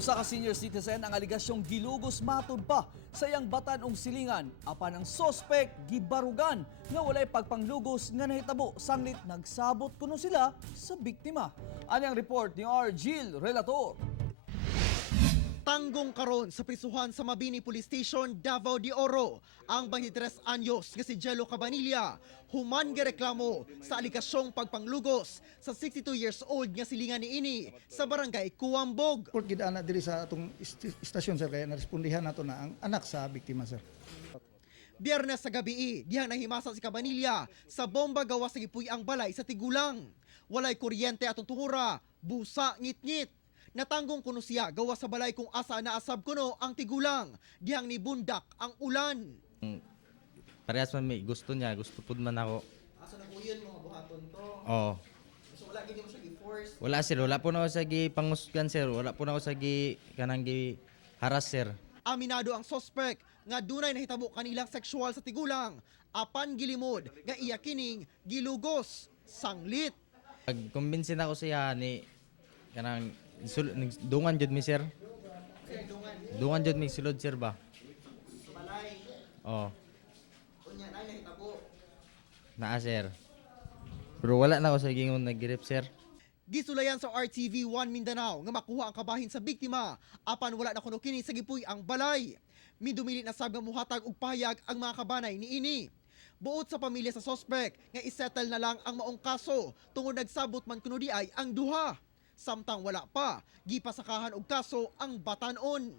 Usa ka senior citizen ang aligasyong gilugos matud pa sa iyang Batan-ong Silingan apan ang sospek gibarugan nga walay pagpanglugos nga nahitabo sanglit nagsabot kuno sila sa biktima. Ani ang report ni Gil Relator. Tanggong karon sa prisuhan sa Mabini Police Station, Davao de Oro, ang 23 anyos nga si Jello Cabanilla, human gireklamo sa aligasyong pagpanglugos sa 62 years old nga silingan niini sa barangay Kuwambog. Report gid ana diri sa atong istasyon sir kaya narespondihan nato na ang anak sa biktima sir. Biyernes sa gabi, dihang nahimasa si Cabanilla sa bomba gawa sa gipuyang balay sa Tigulang. Walay kuryente atong tuhura, busa ngit-ngit. Natanggong kuno siya gawa sa balay kung asa naasab kuno ang Tigulang, dihang nibundak ang ulan. Parehas man may gusto niya, gusto pud man ako. Asa na kuyon mga buhaton to? Oo. So wala gid mo siya gi-force. Wala sir, wala po na ako sa gipangusgan sir, wala po na ako sa kanang haras sir. Aminado ang suspect nga dunay nahitabo kanilang sexual sa Tigulang, apan gilimod nga iya kining gilugos, sanglit. Pag-convince ako siya ni kanang dungan jud mi sir. Dungan jud mi sulod sir ba? Balay. Oo. Unya nay nahitabo. Naa sir. Pero wala na ako sa gingon nag-grip sir. Gisulayan sa RTV1 Mindanao nga makuha ang kabahin sa biktima, apan wala na kuno kini sa gipuy ang balay. Midumili na sab nga muhatag og payag ang mga kabanay niini. Buot sa pamilya sa suspect nga isettle na lang ang maong kaso tungod nagsabot man kuno di ay ang duha. Samtang wala pa, gipasakahan og kaso ang Batan-ong.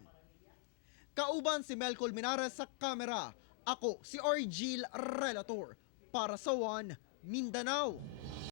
Kauban si Melcol Minares sa kamera. Ako si Gil Relator para sa One Mindanao.